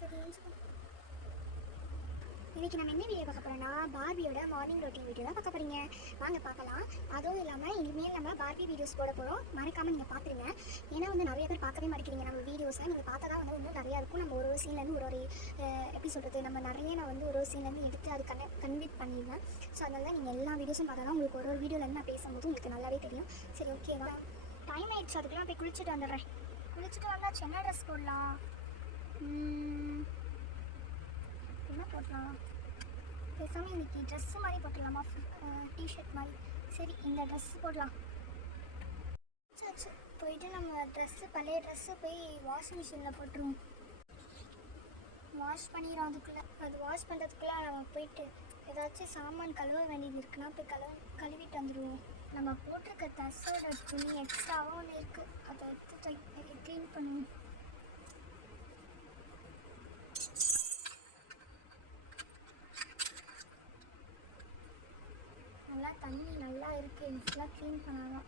சரி இன்றைக்கி நம்ம என்ன வீடியோ பார்க்க போகிறோம்னா பார்பியோட மார்னிங் ரொட்டீன் வீடியோ தான் பார்க்க போகிறீங்க. வாங்க பார்க்கலாம். அதுவும் இல்லாமல் இனிமேல் நம்ம பார்பி வீடியோஸ் போட போகிறோம். மறக்காமல் நீங்கள் பார்த்துருங்க. ஏன்னா வந்து நிறைய பேர் பார்க்கவே மாட்டேங்கிறீங்க நம்ம வீடியோஸை. நீங்கள் பார்த்தா தான் வந்து இன்னும் நிறையா இருக்கும். நம்ம ஒரு சீன்லேருந்து ஒரு எப்படி சொல்கிறது, நம்ம நிறைய நான் வந்து ஒரு சீன்லேருந்து எடுத்து அது கன்வீட் பண்ணிடுவேன். ஸோ அதனால தான் நீங்கள் எல்லா வீடியோஸும் பார்த்தா தான் உங்களுக்கு ஒரு வீடியோலேருந்து நான் பேசும்போது உங்களுக்கு நல்லாவே தெரியும். சரி ஓகேவா, டைம் ஆகிடுச்சு. அதுக்கெல்லாம் போய் குளிச்சுட்டு வந்துடுறேன். குளிச்சுட்டு வந்தால் என்ன ட்ரெஸ் போடலாம், என்ன போடலாம்? பேசாமல் இன்றைக்கி ட்ரெஸ்ஸு மாதிரி போட்டுடலாமா, டிஷர்ட் மாதிரி. சரி இந்த ட்ரெஸ்ஸு போடலாம். சரி போயிட்டு நம்ம ட்ரெஸ்ஸு பழைய ட்ரெஸ்ஸு போய் வாஷிங் மிஷினில் போட்டுருவோம். வாஷ் பண்ணிடுறோம். அது வாஷ் பண்ணுறதுக்குள்ளே நம்ம போயிட்டு ஏதாச்சும் சாமான் கழுவ வேண்டியது இருக்குன்னா போய் கழுவிட்டு வந்துடுவோம். நம்ம போட்டிருக்க ட்ரெஸ்ஸோட துணி எக்ஸ்ட்ராவாக ஒன்று இருக்குது, அதை எடுத்து க்ளீன் பண்ணுவோம். நல்லா தண்ணி நல்லா இருக்குது, இதெல்லாம் க்ளீன் பண்ணலாம்.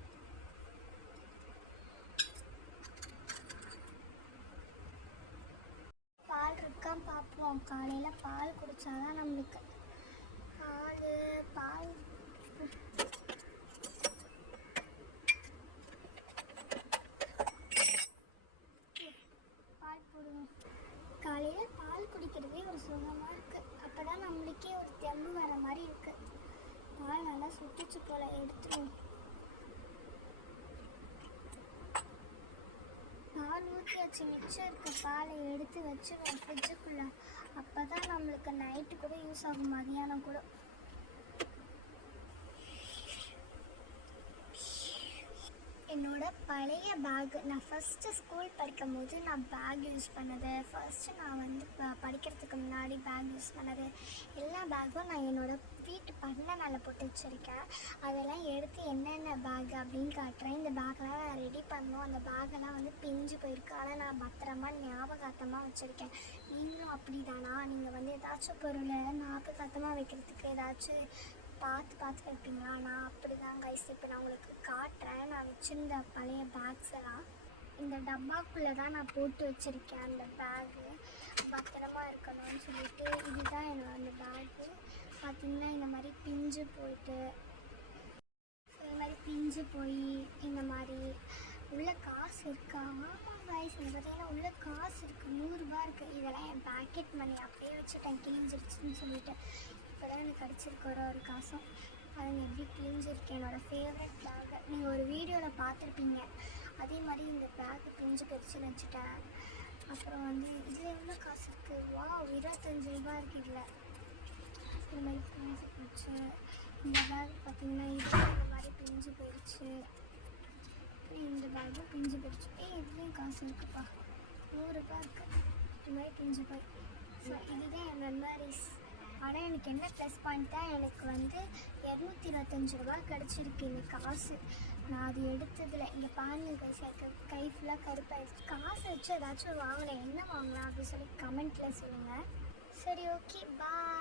பால் இருக்கான்னு பார்ப்போம். காலையில் பால் குடித்தாதான் நம்மளுக்கு பால் போடுவோம். காலையில் பால் குடிக்கிறதே ஒரு சுகமாக இருக்குது. அப்போ தான் நம்மளுக்கே ஒரு தெம்பு வர மாதிரி இருக்குது. பால் நல்லா சுட்டுச்சு போல், எடுத்துருவோம். பால் ஊற்றியாச்சு, மிச்சம் இருக்க பாலை எடுத்து வச்சுருவோம் ஃப்ரிட்ஜுக்குள்ளே. அப்போ தான் நம்மளுக்கு நைட்டு கூட யூஸ் ஆகும், மதியானம் கூட. என்னோட பழைய பேக், நான் ஃபஸ்ட்டு ஸ்கூல் படிக்கும் போது நான் பேக் யூஸ் பண்ணது, ஃபஸ்ட்டு நான் வந்து படிக்கிறதுக்கு முன்னாடி பேக் யூஸ் பண்ணது, எல்லா பேக்கும் நான் என்னோடய வீட்டு பண்ண மேலே போட்டு வச்சுருக்கேன். அதெல்லாம் எடுத்து என்னென்ன பேக் அப்படின்னு காட்டுறேன். இந்த பேக்கெலாம் நான் ரெடி பண்ணோம். அந்த பேக்கெல்லாம் வந்து பிஞ்சு போயிருக்கு, ஆனால் நான் பத்திரமா ஞாபகார்த்தமாக வச்சுருக்கேன். நீங்களும் அப்படி தானா? நீங்கள் வந்து ஏதாச்சும் பொருளை ஞாபகார்த்தமாக வைக்கிறதுக்கு ஏதாச்சும் பார்த்து வைப்பீங்களா? நான் அப்படி தான் கைஸ். இப்போ நான் உங்களுக்கு காட்டுறேன். நான் வச்சுருந்த பழைய பேக்ஸ் எல்லாம் இந்த டப்பாக்குள்ளே தான் நான் போட்டு வச்சுருக்கேன். அந்த பேகு பத்திரமா இருக்கணும்னு சொல்லிட்டு இதுதான் என்னோட அந்த பேகு. பார்த்திங்கன்னா இந்த மாதிரி பிஞ்சு போயிட்டு, இந்த மாதிரி பிஞ்சு போய் இந்த மாதிரி உள்ள காசு இருக்கா? ஆமாம் கைஸ், இந்த பார்த்தீங்கன்னா உள்ள காசு இருக்குது, 100 ரூபா இருக்குது. இதெல்லாம் என் பேக்கெட் மணி அப்படியே வச்சுட்டேன், கிழிஞ்சிருச்சுன்னு சொல்லிட்டு. இப்போ தான் எனக்கு கிடச்சிருக்கு ஒரு காசும். அதுங்க எப்படி கிழிஞ்சிருக்கு. என்னோடய ஃபேவரட் பேக்கு நீங்கள் ஒரு வீடியோவில் பார்த்துருப்பீங்க. அதே மாதிரி இந்த பேக்கு பிஞ்சு பிரிச்சுன்னு வச்சுட்டேன். அப்புறம் வந்து இதில் எவ்வளோ காசு இருக்குது? வா, 25 ரூபா இருக்குது இதில். இந்த மாதிரி பிஞ்சு போயிடுச்சு. இந்த பேக் பார்த்திங்கன்னா இது இந்த மாதிரி பிஞ்சு போயிடுச்சு. இந்த பேக்கும் பிஞ்சு போயிடுச்சு. இதுலேயும் காசு இருக்குப்பா, 100 ரூபா இருக்குது. இந்த மாதிரி பிஞ்சு போய். ஸோ இதுதான் என் மெமரிஸ். ஆனால் எனக்கு என்ன ப்ளஸ் பாயிண்ட் தான், எனக்கு வந்து 225 ரூபா கிடச்சிருக்கு இந்த காசு. நான் அது எடுத்ததில் இங்கே பாருங்கள் கைஸ், கை ஃபுல்லாக கருப்பாயிடுச்சு. காசு வச்சு ஏதாச்சும் வாங்கலாம், என்ன வாங்கலாம் அப்படின்னு சொல்லி கமெண்ட்டில் சொல்லுங்கள். சரி ஓகே, பாய்.